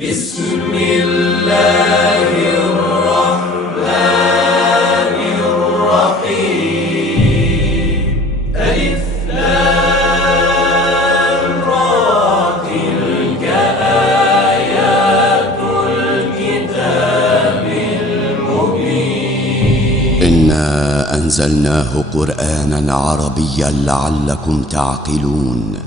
بسم الله الرحمن الرحيم. ألف لام را، تلك آيات الكتاب المبين. إنا أنزلناه قرآنا عربيا لعلكم تعقلون.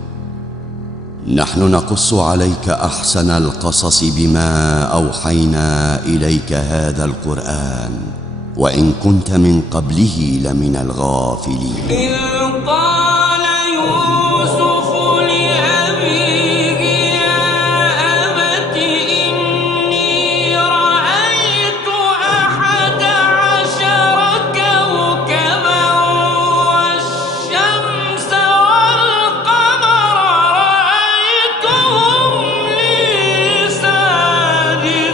نحن نقص عليك أحسن القصص بما أوحينا إليك هذا القرآن وإن كنت من قبله لمن الغافلين. إذ قال يوسف لأبيه يا أبت إني رأيت 11 كوكبا والشمس والقمر رأيتهم لي ساجدين.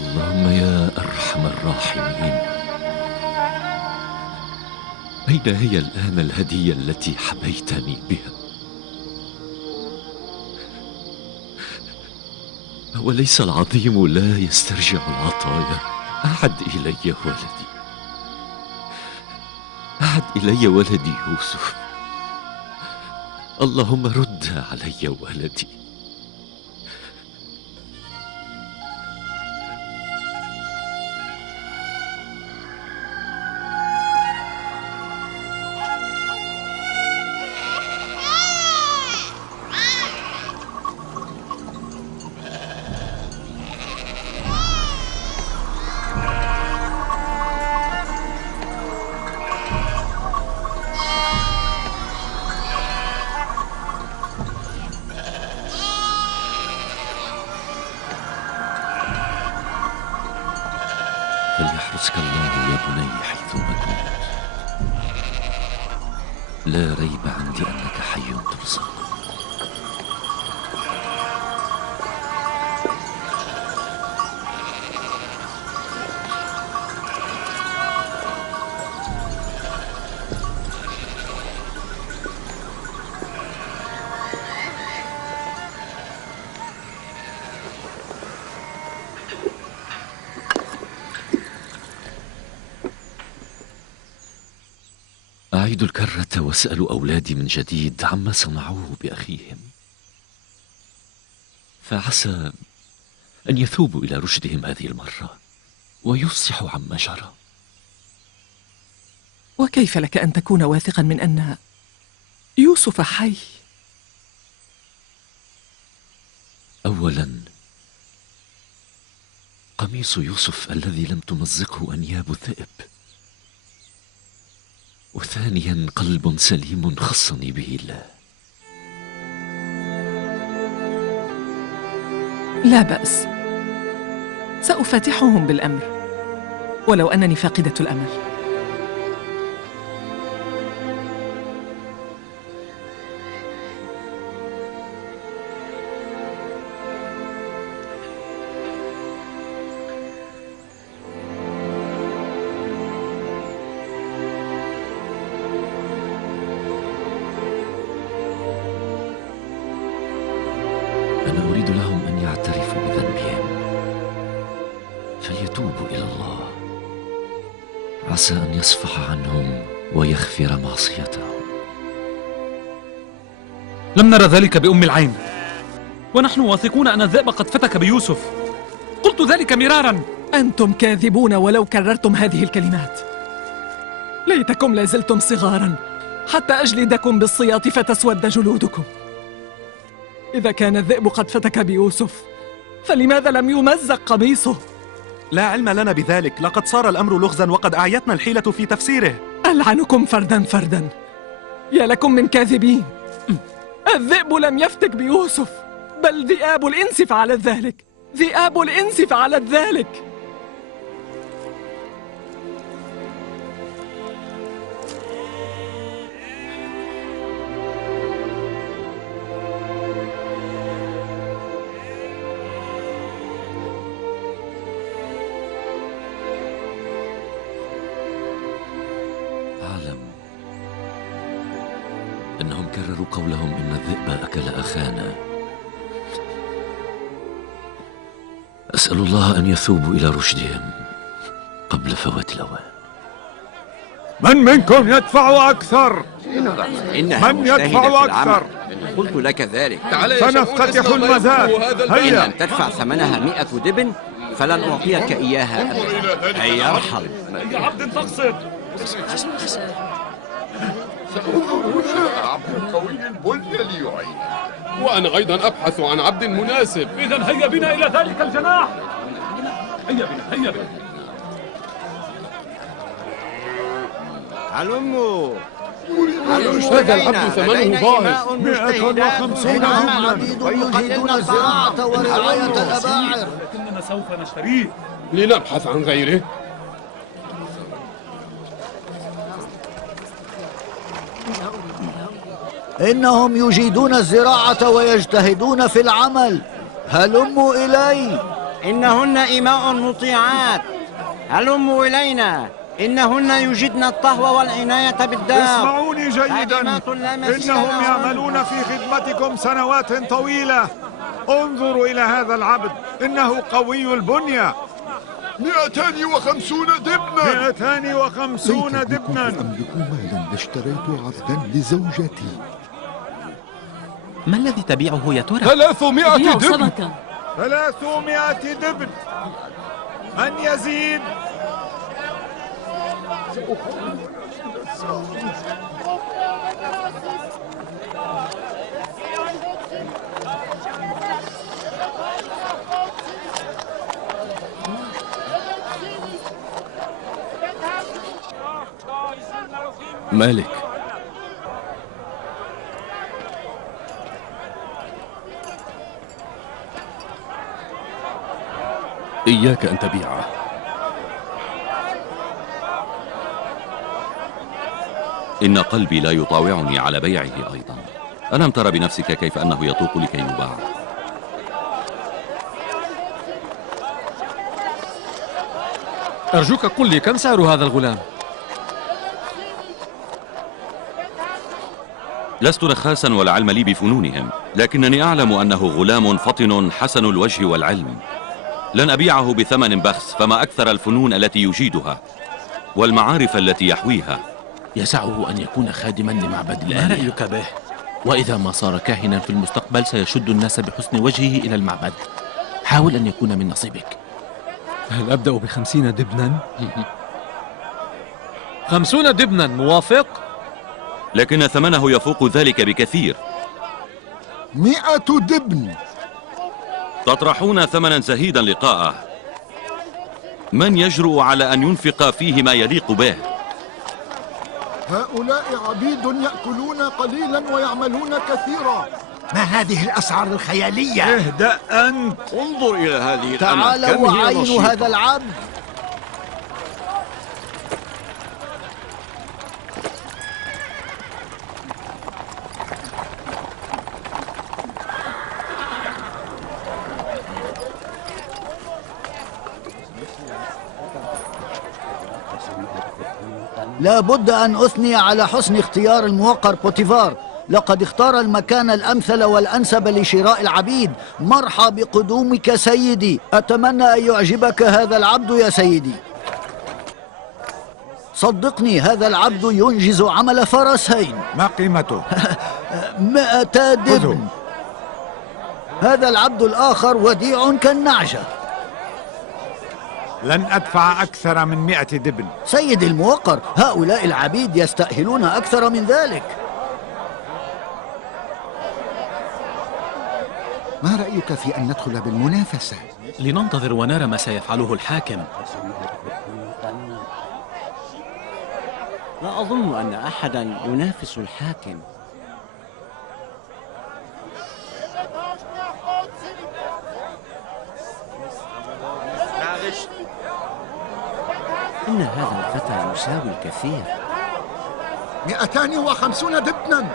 اللهم يا أرحم الراحمين، أين هي الآن الهدية التي حبيتني بها؟ وليس العظيم لا يسترجع العطايا؟ أعد إلي ولدي، أعد إلي ولدي يوسف. اللهم رد علي ولدي. فليحرسك الله يا بني حيثما كنت. لا ريب عندي أنك حي ترزق. أعيد الكرة واسأل أولادي من جديد عما صنعوه بأخيهم، فعسى أن يثوبوا إلى رشدهم هذه المرة ويفصحوا عما جرى. وكيف لك أن تكون واثقا من أن يوسف حي؟ أولا، قميص يوسف الذي لم تمزقه أنياب الذئب، وثانيا قلب سليم خصني به الله. لا بأس، سأفاتحهم بالأمر ولو أنني فاقدة الأمل. أنا أريد لهم أن يعترفوا بذنبهم فليتوبوا إلى الله، عسى أن يصفح عنهم ويغفر معصيتهم. لم نرى ذلك بأم العين، ونحن واثقون أن الذئب قد فتك بيوسف. قلت ذلك مرارا. أنتم كاذبون ولو كررتم هذه الكلمات. ليتكم لازلتم صغارا حتى أجلدكم بالسياط فتسود جلودكم. إذا كان الذئب قد فتك بيوسف فلماذا لم يمزق قميصه؟ لا علم لنا بذلك، لقد صار الأمر لغزا وقد أعيتنا الحيلة في تفسيره. ألعنكم فردا فردا، يا لكم من كاذبين. الذئب لم يفتك بيوسف، بل ذئاب الإنس فعلت ذلك، ذئاب الإنس فعلت ذلك. أعلم أنهم كرروا قولهم إن الذئب أكل أخانا. أسأل الله أن يثوبوا إلى رشدهم قبل فوات الأوان. من منكم يدفع أكثر؟ من يدفع أكثر؟ قلت لك ذلك. سنفتتح المزاد. هيا. إن لم تدفع ثمنها 100 دبن فلن أعطيك إياها أبدا. هيا ارحل. يا عبد تقصد. عبد قوي البنية ليعين، وأنا أيضا أبحث عن عبد مناسب. إذا هيا بنا إلى ذلك الجناح. هيا بنا، هيا بنا. هلموا. هذا العبد ثمنه باهظ. 150 دبنا. ويجيدون الزراعة ورعاية الأباعر، لكننا سوف نشتريه. لنبحث عن غيره. إنهم يجيدون الزراعة ويجتهدون في العمل، هلموا إلي. إنهن إماء مطيعات، هلموا إلينا. إنهن يجدن الطهو والعناية بالدار. اسمعوني جيدا، إنهم يعملون في خدمتكم سنوات طويلة. انظروا إلى هذا العبد، إنه قوي البنية. 250 دبنا. 250 دبنا. أملك مالا اشتريت عبدا لزوجتي. ما الذي تبيعه يا ترى؟ 300 دبن. 300 دبن. من يزيد؟ مالك، إياك أن تبيعه. إن قلبي لا يطاوعني على بيعه أيضا. ألم تر بنفسك كيف أنه يطوق لكي يباع؟ أرجوك قل لي كم سعر هذا الغلام؟ لست نخاسا ولا علم لي بفنونهم، لكنني أعلم أنه غلام فطن حسن الوجه والعلم. لن أبيعه بثمن بخس، فما أكثر الفنون التي يجيدها والمعارف التي يحويها. يسعه أن يكون خادما لمعبد الآلهة. ما رأيك به؟ وإذا ما صار كاهنا في المستقبل سيشد الناس بحسن وجهه إلى المعبد. حاول أن يكون من نصيبك. هل أبدأ ب50 دبنا؟ 50 دبنا موافق؟ لكن ثمنه يفوق ذلك بكثير. 100 دبن. تطرحون ثمنا زهيدا لقاءه. من يجرؤ على أن ينفق فيه ما يليق به؟ هؤلاء عبيد يأكلون قليلا ويعملون كثيرا. ما هذه الأسعار الخيالية؟ اهدأ أنت. انظر إلى هذه تعالوا وعينوا هذا العبد. لا بد أن أثني على حسن اختيار الموقر بوتيفار. لقد اختار المكان الأمثل والأنسب لشراء العبيد. مرحى بقدومك سيدي. أتمنى أن يعجبك هذا العبد يا سيدي. صدقني هذا العبد ينجز عمل فرسين. ما قيمته؟ 200 دبن. هذا العبد الآخر وديع كالنعجة. لن أدفع أكثر من 100 دبن. سيدي الموقر، هؤلاء العبيد يستأهلون أكثر من ذلك. ما رأيك في أن ندخل بالمنافسة؟ لننتظر ونرى ما سيفعله الحاكم. لا أظن أن أحدا ينافس الحاكم. إن هذا الفتى يساوي الكثير. 250 دبنا.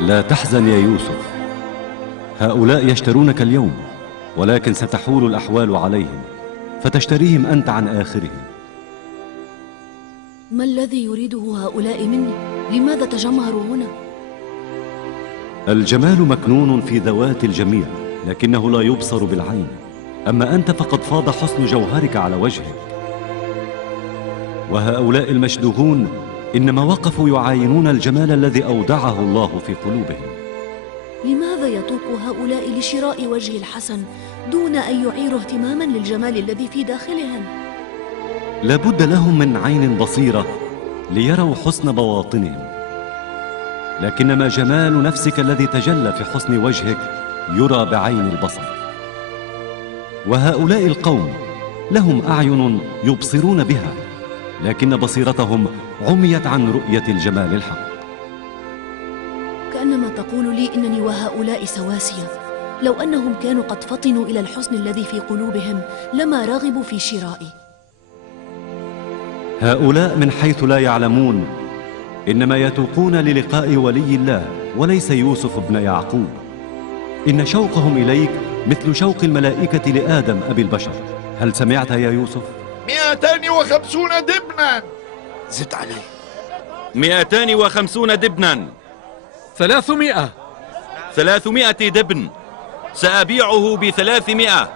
لا تحزن يا يوسف، هؤلاء يشترونك اليوم، ولكن ستحول الأحوال عليهم فتشتريهم أنت عن آخرهم. ما الذي يريده هؤلاء مني؟ لماذا تجمهروا هنا؟ الجمال مكنون في ذوات الجميع، لكنه لا يبصر بالعين. أما أنت فقد فاض حسن جوهرك على وجهك. وهؤلاء المشدوهون إنما وقفوا يعاينون الجمال الذي أودعه الله في قلوبهم. لماذا يطوق هؤلاء لشراء وجه الحسن دون أن يعيروا اهتماما للجمال الذي في داخلهم؟ لابد لهم من عين بصيرة ليروا حسن بواطنهم، لكنما جمال نفسك الذي تجلى في حسن وجهك يرى بعين البصر. وهؤلاء القوم لهم أعين يبصرون بها، لكن بصيرتهم عميت عن رؤية الجمال الحق. كأنما تقول لي إنني وهؤلاء سواسية. لو أنهم كانوا قد فطنوا إلى الحسن الذي في قلوبهم لما رغبوا في شرائي. هؤلاء من حيث لا يعلمون إنما يتوقون للقاء ولي الله وليس يوسف ابن يعقوب. إن شوقهم إليك مثل شوق الملائكة لآدم أبي البشر. هل سمعت يا يوسف؟ 250 دبنا. زد عليه. 250 دبنا. 300. 300 دبن. سأبيعه ب300.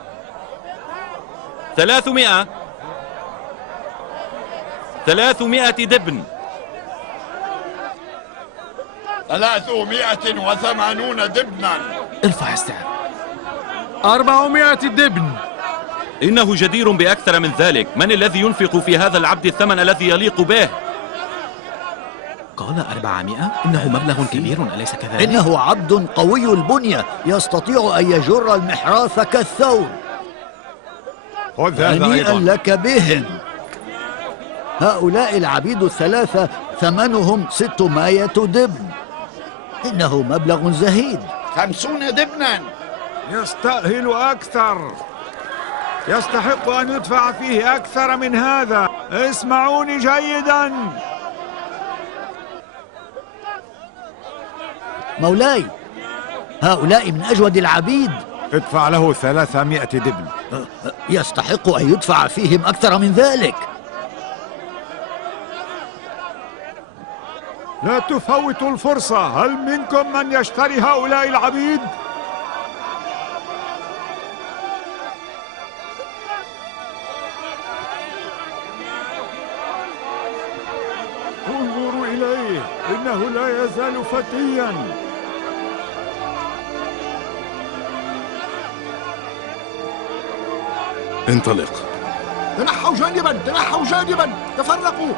300. 300 دبن. 380 دبنا. ارفع السعر. 400 دبن. إنه جدير بأكثر من ذلك. من الذي ينفق في هذا العبد الثمن الذي يليق به؟ قال 400؟ إنه مبلغ كبير أليس كذلك؟ إنه عبد قوي البنية يستطيع أن يجر المحراث كالثور. خذ هذا هنيئا أيضا. لك بهم. هؤلاء العبيد الثلاثة ثمنهم 600 دبن. إنه مبلغ زهيد. 50 دبنا. يستأهل أكثر. يستحق أن يدفع فيه أكثر من هذا. اسمعوني جيدا. مولاي، هؤلاء من أجود العبيد. ادفع له 300 دبن. يستحق أن يدفع فيهم أكثر من ذلك. لا تفوتوا الفرصة. هل منكم من يشتري هؤلاء العبيد؟ انظروا إليه، إنه لا يزال فتيا. انطلق. تنحوا جانبا، تنحوا جانبا، تفرقوا.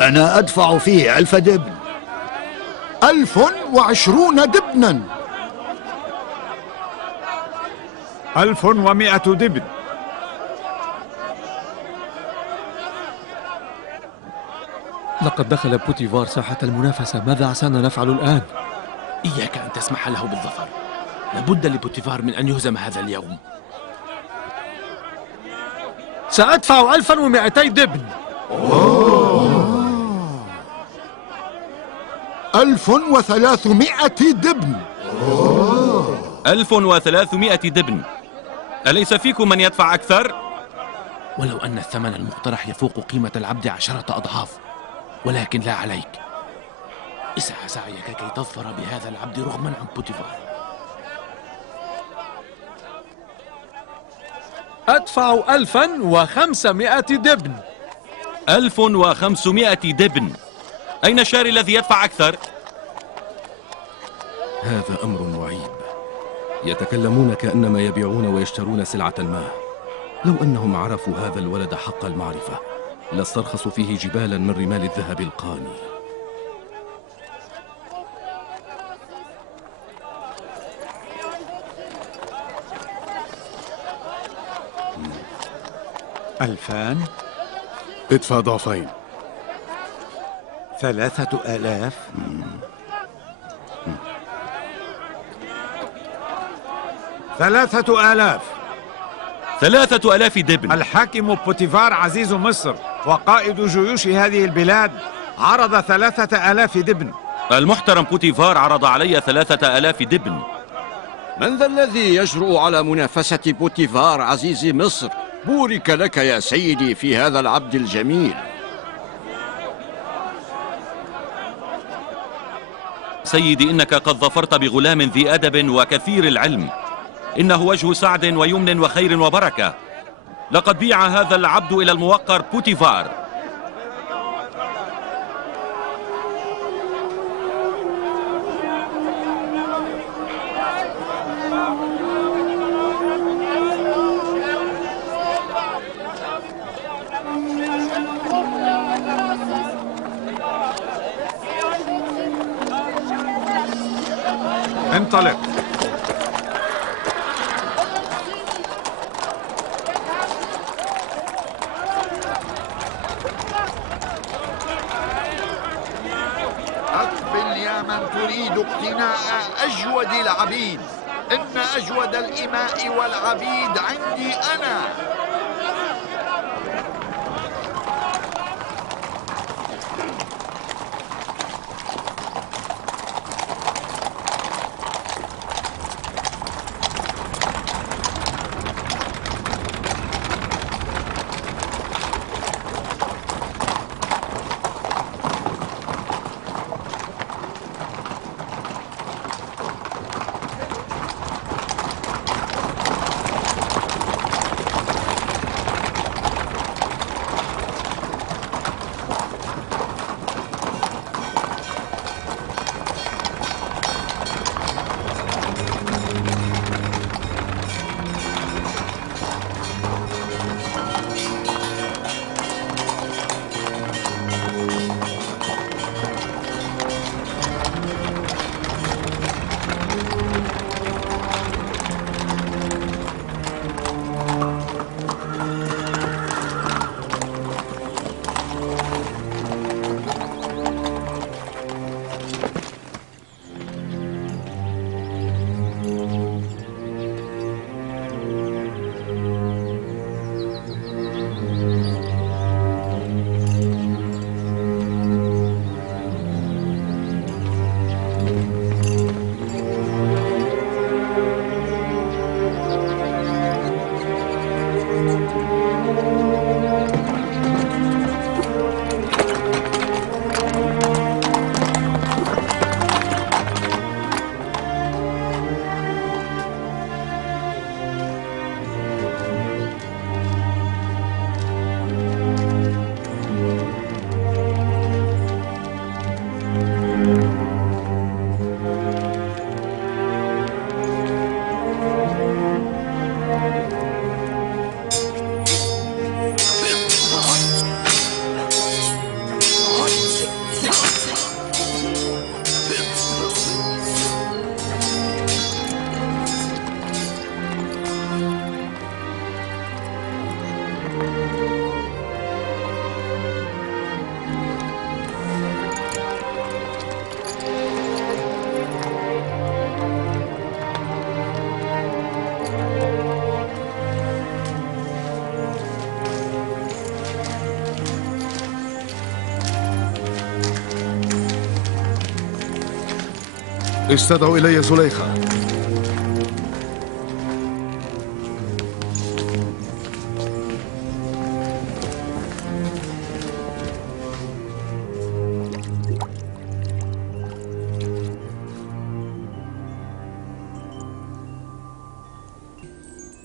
أنا أدفع فيه 1000 دبن. 1020 دبنا. 1100 دبن. لقد دخل بوتيفار ساحة المنافسة. ماذا عسانا نفعل الآن؟ إياك أن تسمح له بالظفر. لابد لبوتيفار من أن يهزم هذا اليوم. سأدفع 1200 دبن. 1300 دبن. 1300 دبن. أليس فيكم من يدفع أكثر؟ ولو أن الثمن المقترح يفوق قيمة العبد 10 أضعاف، ولكن لا عليك. اسعى سعيك كي تظفر بهذا العبد رغما عن بوتيفار. أدفع 1500 دبن. 1500 دبن. أين الشاري الذي يدفع أكثر؟ هذا أمر معيب. يتكلمون كأنما يبيعون ويشترون سلعة ما. لو أنهم عرفوا هذا الولد حق المعرفة لاسترخصوا فيه جبالا من رمال الذهب القاني. ألفان. ادفع ضعفين. 3000. 3000. 3000 دبن. الحاكم بوتيفار عزيز مصر وقائد جيوش هذه البلاد عرض 3000 دبن. المحترم بوتيفار عرض علي 3000 دبن. من ذا الذي يجرؤ على منافسة بوتيفار عزيز مصر؟ بورك لك يا سيدي في هذا العبد الجميل. سيدي، إنك قد ظفرت بغلام ذي أدب وكثير العلم. إنه وجه سعد ويمن وخير وبركة. لقد بيع هذا العبد إلى الموقر بوتيفار. انطلق. أقبل يا من تريد اقتناء أجود العبيد. إن أجود الإماء والعبيد عندي أنا. استدعوا إلي زليخة.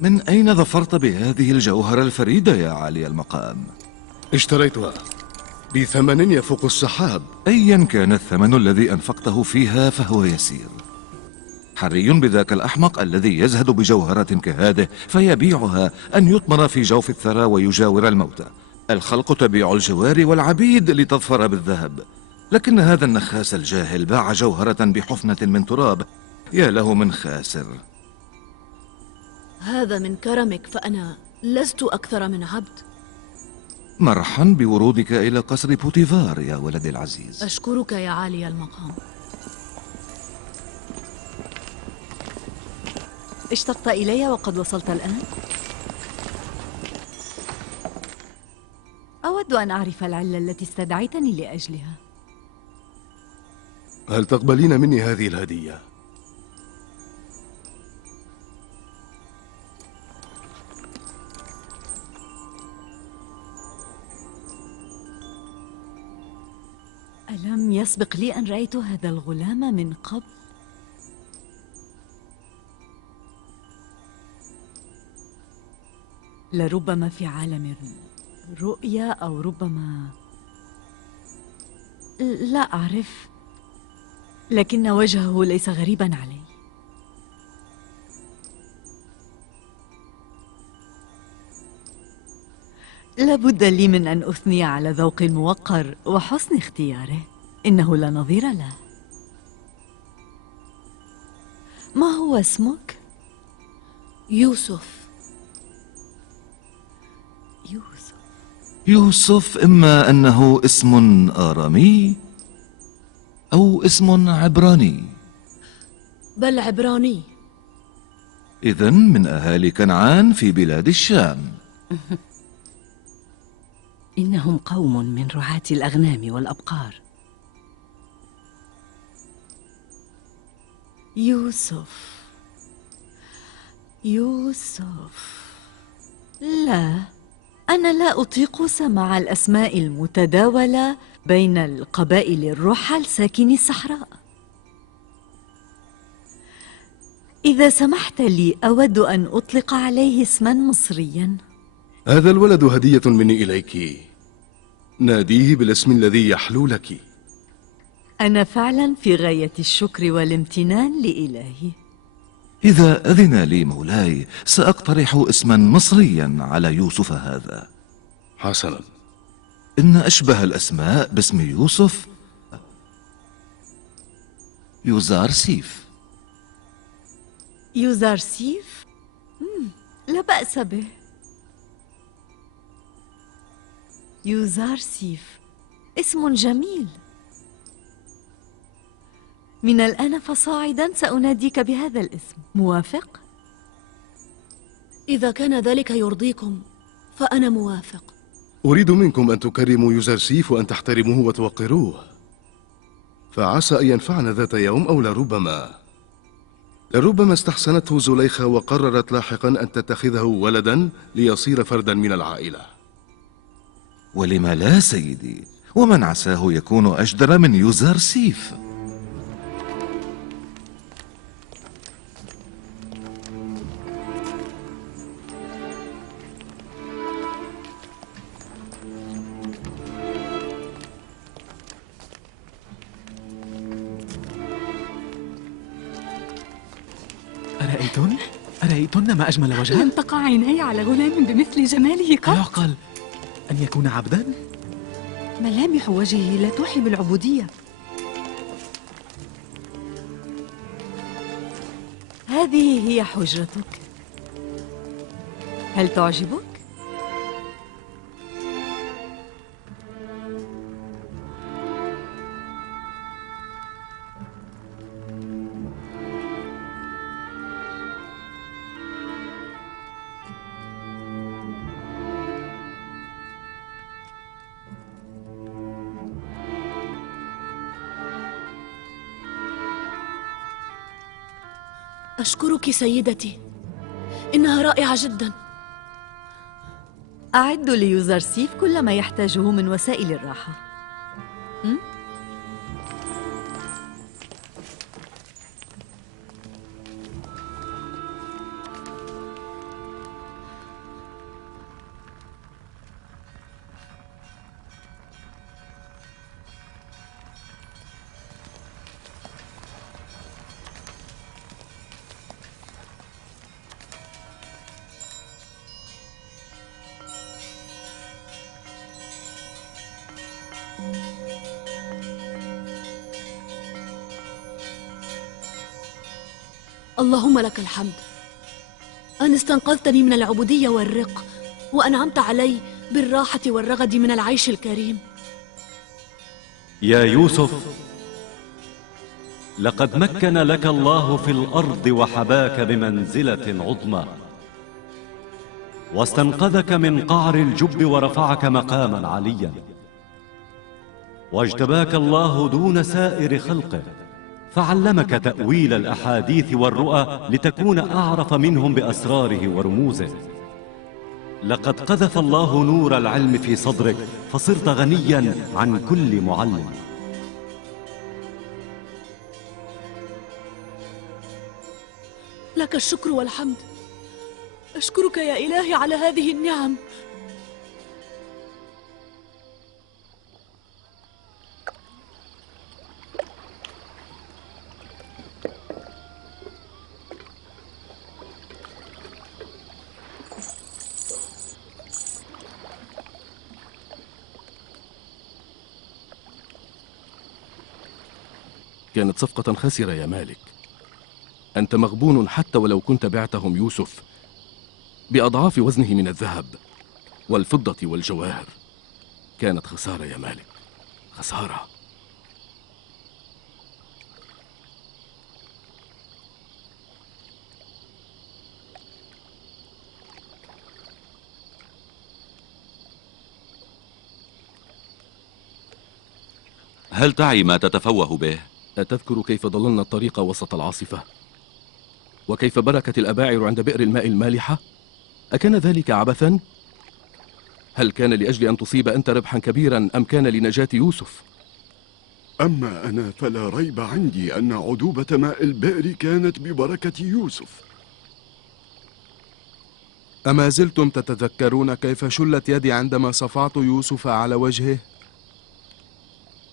من أين ظفرت بهذه الجوهرة الفريدة يا عالي المقام؟ اشتريتها بثمن يفوق السحاب. أيا كان الثمن الذي أنفقته فيها فهو يسير. حري بذاك الأحمق الذي يزهد بجوهرة كهذه فيبيعها أن يطمر في جوف الثرى ويجاور الموتى. الخلق تبيع الجواري والعبيد لتظفر بالذهب، لكن هذا النخاس الجاهل باع جوهرة بحفنة من تراب. يا له من خاسر. هذا من كرمك، فأنا لست أكثر من عبد. مرحا بورودك إلى قصر بوتيفار يا ولدي العزيز. أشكرك يا عالي المقام. اشتقت إلي وقد وصلت الآن؟ أود أن أعرف العلة التي استدعيتني لأجلها. هل تقبلين مني هذه الهدية؟ ألم يسبق لي أن رأيت هذا الغلام من قبل؟ لربما في عالم الرؤيا أو ربما لا أعرف، لكن وجهه ليس غريبا علي. لابد لي من أن أثني على ذوق الموقر وحسن اختياره، إنه لا نظير له. ما هو اسمك؟ يوسف. يوسف إما أنه اسم آرامي أو اسم عبراني. بل عبراني. إذن من أهالي كنعان في بلاد الشام. إنهم قوم من رعاة الأغنام والأبقار. يوسف. لا، أنا لا أطيق سماع الأسماء المتداولة بين القبائل الرحل ساكني الصحراء. إذا سمحت لي أود أن أطلق عليه اسما مصريا. هذا الولد هدية مني إليك، ناديه بالاسم الذي يحلو لك. أنا فعلا في غاية الشكر والامتنان لإلهي. إذا أذن لي مولاي سأقترح اسما مصريا على يوسف هذا. حسنا. إن أشبه الأسماء باسم يوسف يوزارسيف. يوزارسيف؟ لا بأس به. يوزارسيف اسم جميل. من الآن فصاعدا سأناديك بهذا الاسم، موافق؟ إذا كان ذلك يرضيكم فأنا موافق. أريد منكم أن تكرموا يوزرسيف وأن تحترموه وتوقروه، فعسى أن ينفعنا ذات يوم أو لربما استحسنته زليخة وقررت لاحقا أن تتخذه ولدا ليصير فردا من العائلة. ولم لا سيدي، ومن عساه يكون أجدر من يوزارسيف. أرأيتن ما أجمل وجهه؟ لم تقع عيني على غلام بمثل جماله قط. أيعقل أن يكون عبدا؟ ملامح وجهه لا توحي بالعبودية. هذه هي حجرتك، هل تعجبك؟ أشكرك سيدتي، إنها رائعة جدا. أعدوا ليوزرسيف كل ما يحتاجه من وسائل الراحة. اللهم لك الحمد أن استنقذتني من العبودية والرق، وأنعمت علي بالراحة والرغد من العيش الكريم. يا يوسف، لقد مكن لك الله في الأرض وحباك بمنزلة عظمى، واستنقذك من قعر الجب ورفعك مقاما عليا، واجتباك الله دون سائر خلقه، فعلمك تأويل الأحاديث والرؤى لتكون أعرف منهم بأسراره ورموزه. لقد قذف الله نور العلم في صدرك، فصرت غنيا عن كل معلم. لك الشكر والحمد. أشكرك يا إلهي على هذه النعم. كانت صفقة خاسرة يا مالك. أنت مغبون حتى ولو كنت بعتهم يوسف بأضعاف وزنه من الذهب والفضة والجواهر. كانت خسارة يا مالك، خسارة. هل تعي ما تتفوه به؟ أتذكر كيف ضللنا الطريق وسط العاصفة؟ وكيف بركت الأباعر عند بئر الماء المالحة؟ أكان ذلك عبثا؟ هل كان لأجل أن تصيب أنت ربحا كبيرا أم كان لنجاة يوسف؟ أما أنا فلا ريب عندي أن عذوبة ماء البئر كانت ببركة يوسف. أما زلتم تتذكرون كيف شلت يدي عندما صفعت يوسف على وجهه؟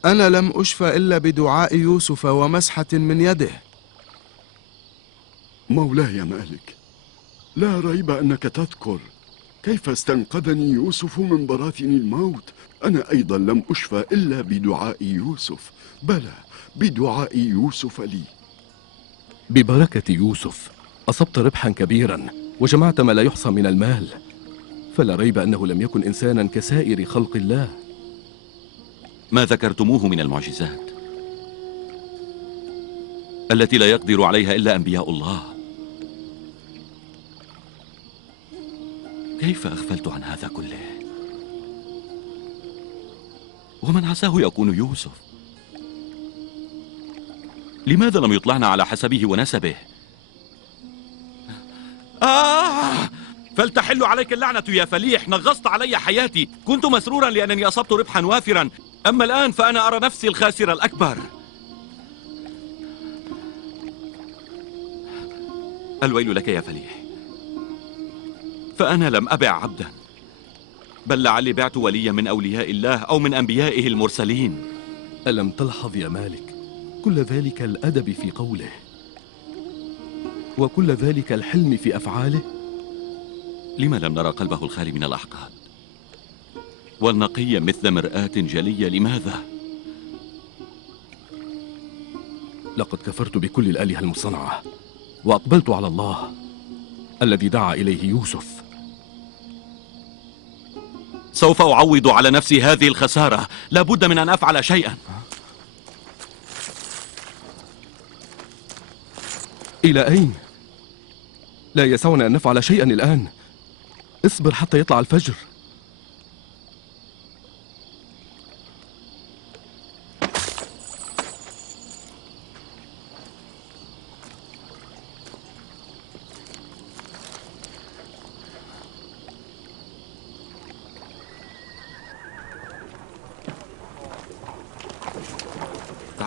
أنا لم أشفى إلا بدعاء يوسف ومسحة من يده. مولاي مالك، لا ريب أنك تذكر كيف استنقذني يوسف من براثن الموت. أنا أيضا لم أشفى إلا بدعاء يوسف، بلى بدعاء يوسف لي. ببركة يوسف أصبت ربحا كبيرا وجمعت ما لا يحصى من المال، فلا ريب أنه لم يكن إنسانا كسائر خلق الله. ما ذكرتموه من المعجزات التي لا يقدر عليها إلا أنبياء الله، كيف أغفلت عن هذا كله؟ ومن عساه يكون يوسف؟ لماذا لم يطلعنا على حسبه ونسبه؟ فلتحل عليك اللعنة يا فليح، نغصت علي حياتي. كنت مسرورا لأنني أصبت ربحا وافرا، أما الآن فأنا أرى نفسي الخاسر الأكبر. الويل لك يا فليح، فأنا لم أبع عبدا، بل لعلي بعت وليا من أولياء الله أو من أنبيائه المرسلين. ألم تلحظ يا مالك كل ذلك الأدب في قوله وكل ذلك الحلم في أفعاله؟ لما لم نرى قلبه الخالي من الأحقاد والنقي مثل مرآة جلية؟ لماذا؟ لقد كفرت بكل الآلهة المصنعة وأقبلت على الله الذي دعا إليه يوسف. سوف أعوض على نفسي هذه الخسارة، لا بد من أن أفعل شيئا. إلى أين؟ لا يسعنا أن نفعل شيئا الآن. اصبر حتى يطلع الفجر.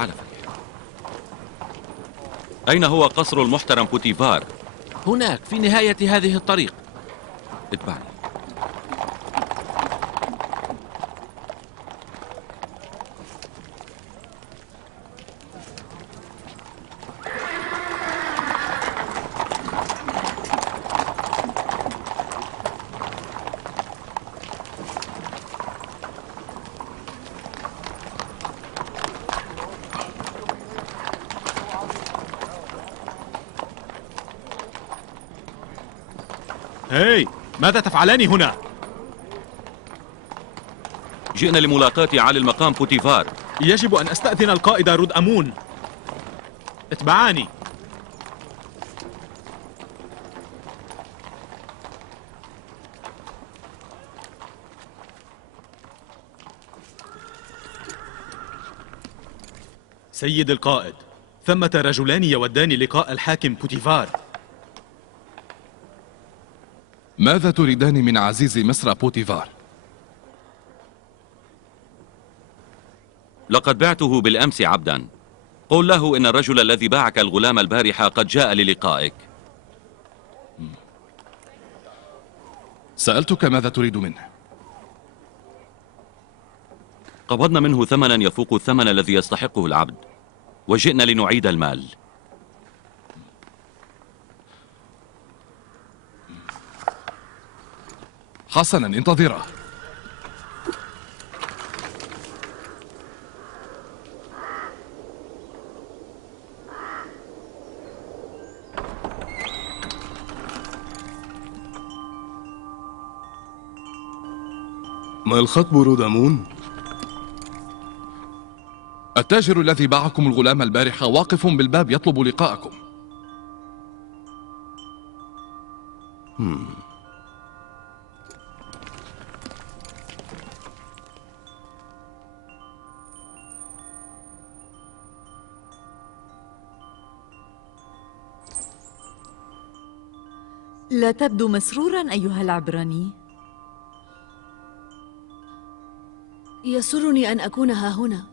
تعال فريح. أين هو قصر المحترم بوتيفار؟ هناك في نهاية هذه الطريق. اتبعني. هاي، ماذا تفعلان هنا؟ جئنا لملاقاة عالي المقام بوتيفار. يجب أن أستأذن القائد رود أمون. اتبعاني. سيد القائد، ثمة رجلان يودان لقاء الحاكم بوتيفار. ماذا تريدان من عزيز مصر بوتيفار؟ لقد بعته بالأمس عبدا. قل له إن الرجل الذي باعك الغلام البارحة قد جاء للقائك. سألتك ماذا تريد منه؟ قبضنا منه ثمنا يفوق الثمن الذي يستحقه العبد، وجئنا لنعيد المال. حسنا، انتظره. ما الخطب رود أمون؟ التاجر الذي باعكم الغلام البارحة واقف بالباب يطلب لقاءكم. لا تبدو مسرورا أيها العبراني. يسرني أن أكون ها هنا،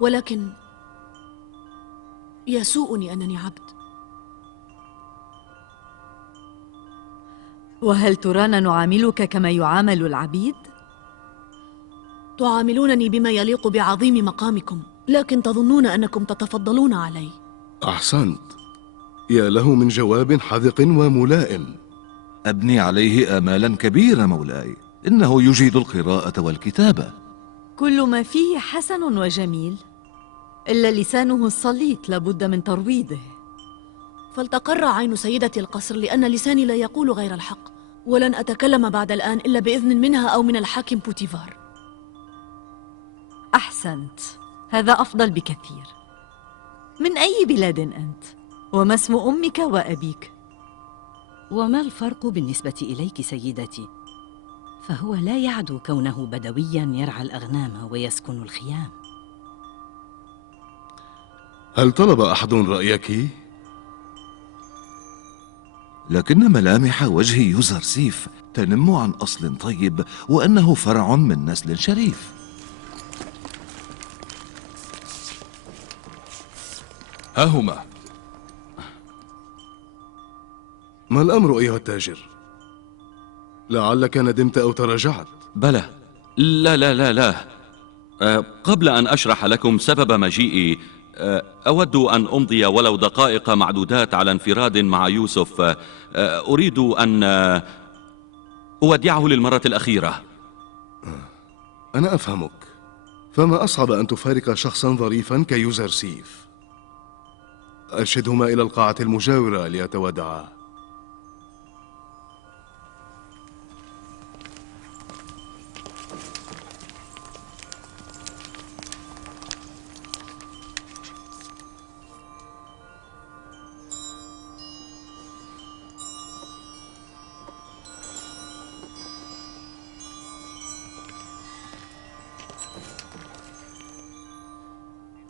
ولكن يسوءني أنني عبد. وهل ترانا نعاملك كما يعامل العبيد؟ تعاملونني بما يليق بعظيم مقامكم، لكن تظنون أنكم تتفضلون علي. أحسنت. يا له من جواب حذق وملائم. أبني عليه آمالا كبيرة مولاي، إنه يجيد القراءة والكتابة. كل ما فيه حسن وجميل، إلا لسانه السليط لابد من ترويضه. فلتقر عين سيدة القصر، لأن لساني لا يقول غير الحق، ولن أتكلم بعد الآن إلا بإذن منها أو من الحاكم بوتيفار. أحسنت، هذا أفضل بكثير. من أي بلاد أنت؟ وما اسم أمك وأبيك؟ وما الفرق بالنسبة إليك سيدتي؟ فهو لا يعدو كونه بدويا يرعى الأغنام ويسكن الخيام. هل طلب أحد رأيك؟ لكن ملامح وجه يوزرسيف تنم عن أصل طيب، وأنه فرع من نسل شريف. ها هما. ما الأمر أيها التاجر؟ لعلك ندمت أو تراجعت. بلى، لا لا لا لا. قبل أن أشرح لكم سبب مجيئي، أود أن أمضي ولو دقائق معدودات على انفراد مع يوسف. أريد أن أودعه للمرة الأخيرة. أنا أفهمك. فما أصعب أن تفارق شخصا ظريفا كيوزرسيف. أرشدهما إلى القاعة المجاورة ليتودعا.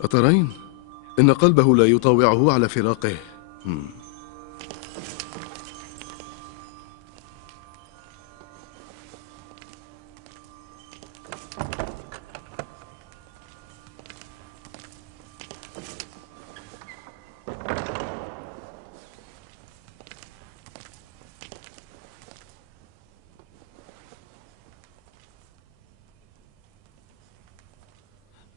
أترين؟ إن قلبه لا يطاوعه على فراقه.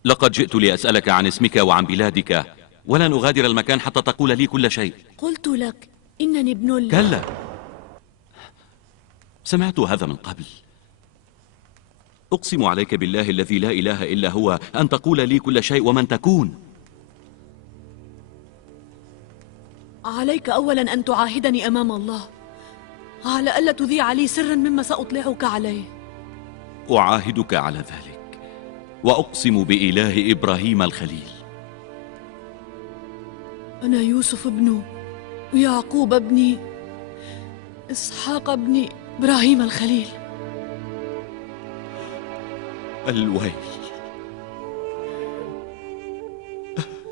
لقد جئت لأسألك عن اسمك وعن بلادك، ولن أغادر المكان حتى تقول لي كل شيء. قلت لك إنني ابن كلا، سمعت هذا من قبل. أقسم عليك بالله الذي لا إله إلا هو أن تقول لي كل شيء ومن تكون. عليك أولا أن تعاهدني أمام الله على ألا تذيع لي سرا مما سأطلعك عليه. أعاهدك على ذلك، وأقسم بإله إبراهيم الخليل. أنا يوسف ابن يعقوب ابن إسحاق ابن إبراهيم الخليل. الويل،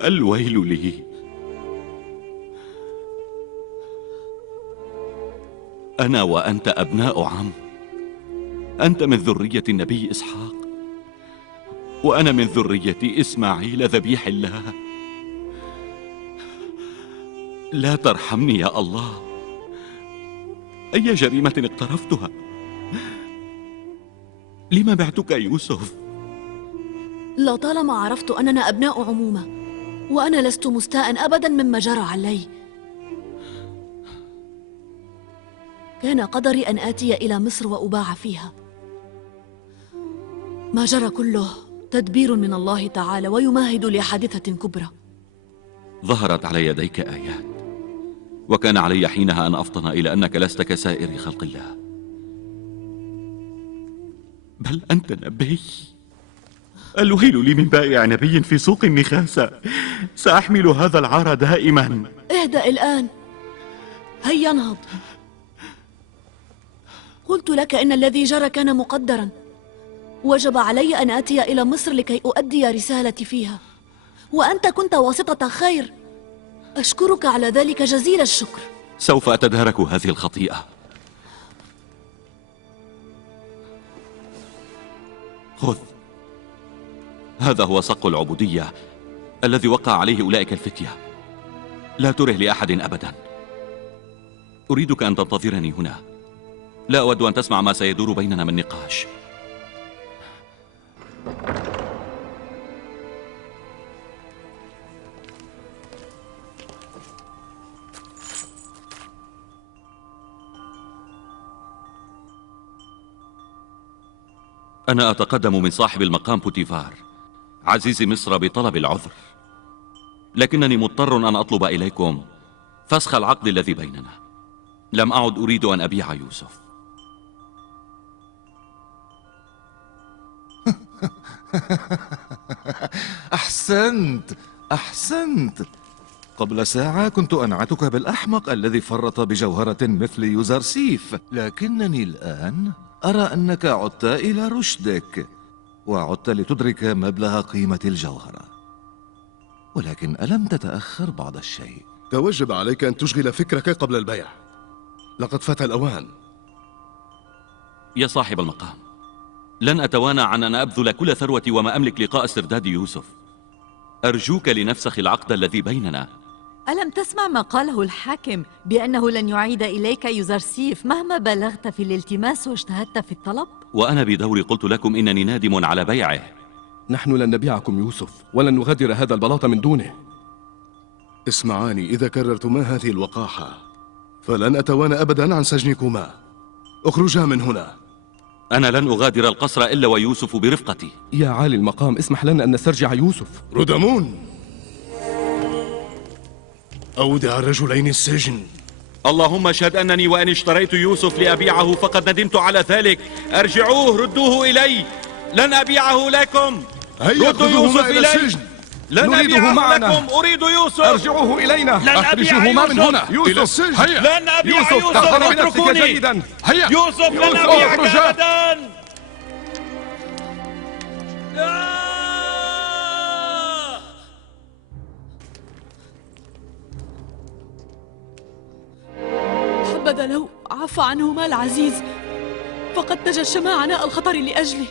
الويل لي. أنا وأنت أبناء عم. أنت من ذرية النبي إسحاق، وأنا من ذرية إسماعيل ذبيح الله. لا ترحمني يا الله. أي جريمة اقترفتها؟ لما بعتك يوسف؟ لطالما عرفت أننا أبناء عمومة، وأنا لست مستاء أبدا مما جرى علي. كان قدري أن آتي إلى مصر وأباع فيها. ما جرى كله تدبير من الله تعالى ويمهد لحادثة كبرى. ظهرت على يديك آيات، وكان علي حينها أن أفطن إلى أنك لست كسائر خلق الله، بل أنت نبي. الويل لي من بائع نبي في سوق النخاسة. سأحمل هذا العار دائما. اهدأ الآن، هيا انهض. قلت لك إن الذي جرى كان مقدرا. وجب علي أن آتي إلى مصر لكي أؤدي رسالتي فيها، وأنت كنت واسطة خير. أشكرك على ذلك جزيل الشكر. سوف أتدارك هذه الخطيئة. خذ، هذا هو صق العبودية الذي وقع عليه أولئك الفتية. لا تره لأحد أبدا. أريدك أن تنتظرني هنا. لا أود أن تسمع ما سيدور بيننا من نقاش. أنا أتقدم من صاحب المقام بوتيفار عزيز مصر بطلب العذر، لكنني مضطر أن أطلب إليكم فسخ العقد الذي بيننا. لم أعد أريد أن أبيع يوسف. أحسنت، أحسنت. قبل ساعة كنت أنعتك بالأحمق الذي فرط بجوهرة مثل يوزرسيف، لكنني الآن أرى أنك عدت إلى رشدك وعدت لتدرك مبلغ قيمة الجوهرة. ولكن ألم تتأخر بعض الشيء؟ توجب عليك أن تشغل فكرك قبل البيع. لقد فات الأوان. يا صاحب المقام، لن أتوانى عن أن أبذل كل ثروتي وما أملك لقاء استرداد يوسف. أرجوك لنفسخ العقد الذي بيننا. ألم تسمع ما قاله الحاكم بأنه لن يعيد إليك يوزرسيف مهما بلغت في الالتماس واجتهدت في الطلب؟ وأنا بدوري قلت لكم إنني نادم على بيعه. نحن لن نبيعكم يوسف، ولن نغادر هذا البلاط من دونه. اسمعاني، إذا كررتما هذه الوقاحة فلن أتوانى أبدا عن سجنكما. اخرجا من هنا. أنا لن أغادر القصر إلا ويوسف برفقتي. يا عالي المقام، اسمح لنا أن نسترجع يوسف. ردمون، أودع الرجلين السجن. اللهم اشهد أنني وإن اشتريت يوسف لأبيعه فقد ندمت على ذلك. أرجعوه، ردوه إلي. لن أبيعه لكم. ردوا يوسف إلي. لن نريده معنا. لكم. أريد يوسف. أرجعوه إلينا. أخرجوه ما من هنا. يوسف إلى السجن. هيا. لن أبيع يوسف، تحضر بنفسك جيدا. هيا يوسف، لن أبيعك أبدا. حبذا لو عفى عنهما العزيز، فقد تجشما عناء الخطر لأجله.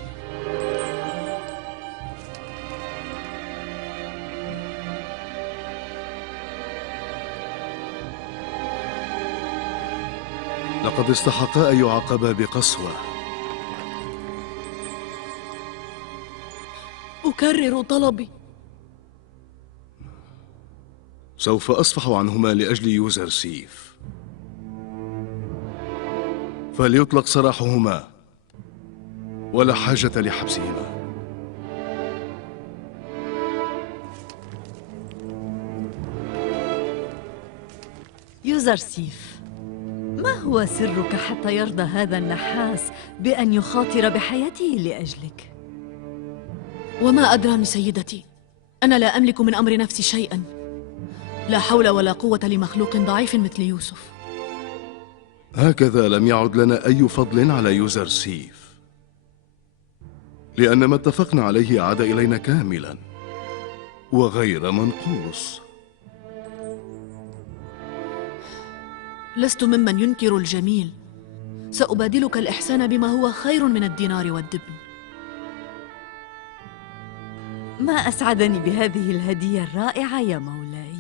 لقد استحقا أن يعاقبا بقسوة. أكرر طلبي. سوف أصفح عنهما لأجل يوزرسيف، فليطلق سراحهما ولا حاجة لحبسهما. يوزرسيف، ما هو سرك حتى يرضى هذا النحاس بأن يخاطر بحياته لأجلك؟ وما أدراني سيدتي، أنا لا أملك من أمر نفسي شيئا. لا حول ولا قوة لمخلوق ضعيف مثل يوسف. هكذا لم يعد لنا أي فضل على يوزرسيف، لأن ما اتفقنا عليه عاد إلينا كاملا وغير منقوص. لست ممن ينكر الجميل، سأبادلك الإحسان بما هو خير من الدينار والدبن. ما أسعدني بهذه الهدية الرائعة يا مولاي.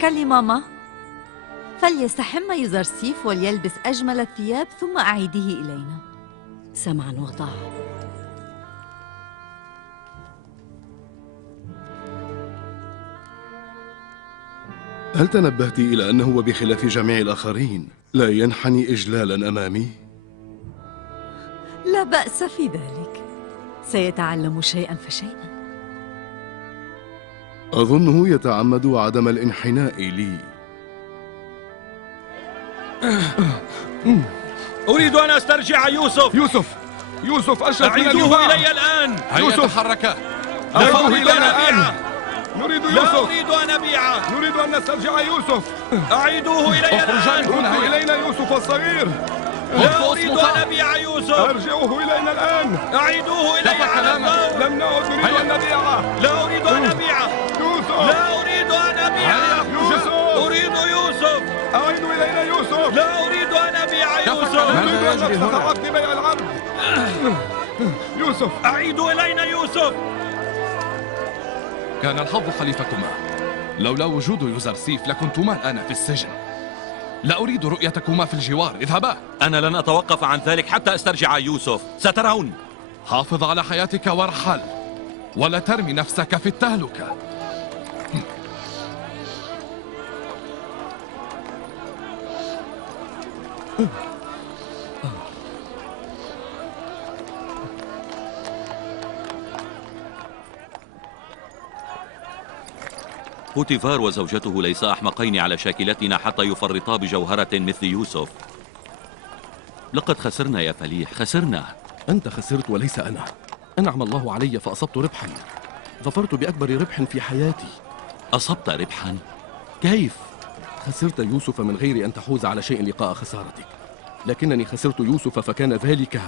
كلماما، فليستحم يوزرسيف وليلبس أجمل الثياب ثم أعيديه إلينا. سمعا وطاعة. هل تنبهت إلى أنه وبخلاف جميع الآخرين لا ينحني إجلالا أمامي؟ لا بأس في ذلك، سيتعلم شيئا فشيئا. أظنه يتعمد عدم الانحناء لي. أريد أن أسترجع يوسف. يوسف أشرف من أعيدوه إلي الآن. يوسف تحرك. لا أريد أن أبيعه. نريد يوسف. لا أريد أن أبيعه. نريد أن نسترجع يوسف. أعيدوه إلي الآن. ارجعوه إلينا يوسف الصغير. لا أريد أن أبيع يوسف. ارجعوه إلينا الآن. أعيدوه إلي على الفور. لم نعد نريد أن نبيعه. لا أريد أن أبيعه. يوسف. لا أريد أن أبيعه. يوسف. أريد يوسف. أعيدوا إلينا يوسف. لا أريد أن أبيع يوسف. نريد أن نفسخ عقد بيع العبد. يوسف. أعيدوا إلينا يوسف. كان الحظ خليفتكما. لولا وجود يوزرسيف لكنتما الآن في السجن. لا أريد رؤيتكما في الجوار، اذهبا. أنا لن أتوقف عن ذلك حتى أسترجع يوسف، سترون. حافظ على حياتك وارحل، ولا ترمي نفسك في التهلكة. بوتيفار وزوجته ليس أحمقين على شاكلتنا حتى يفرطا بجوهرة مثل يوسف. لقد خسرنا يا فليح، خسرنا. أنت خسرت وليس أنا. أنعم الله علي فأصبت ربحا. ظفرت بأكبر ربح في حياتي. أصبت ربحا؟ كيف؟ خسرت يوسف من غير أن تحوز على شيء لقاء خسارتك، لكنني خسرت يوسف فكان ذلك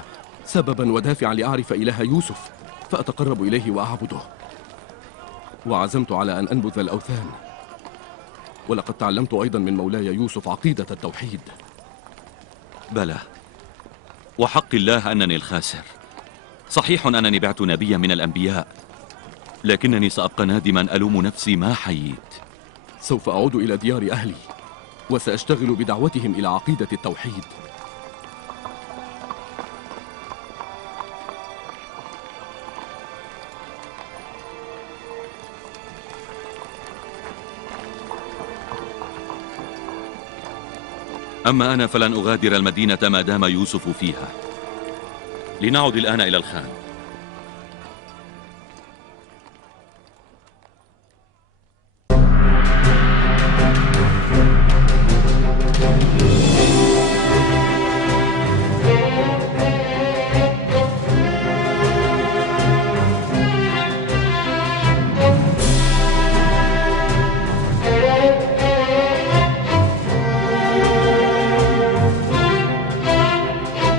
سببا ودافعا لأعرف إله يوسف فأتقرب إليه وأعبده. وعزمت على أن أنبذ الأوثان، ولقد تعلمت أيضا من مولاي يوسف عقيدة التوحيد. بلى، وحق الله أنني الخاسر. صحيح أنني بعت نبيا من الأنبياء، لكنني سأبقى نادما ألوم نفسي ما حييت. سوف أعود إلى ديار أهلي وسأشتغل بدعوتهم إلى عقيدة التوحيد. أما أنا فلن أغادر المدينة ما دام يوسف فيها. لنعد الآن إلى الخان.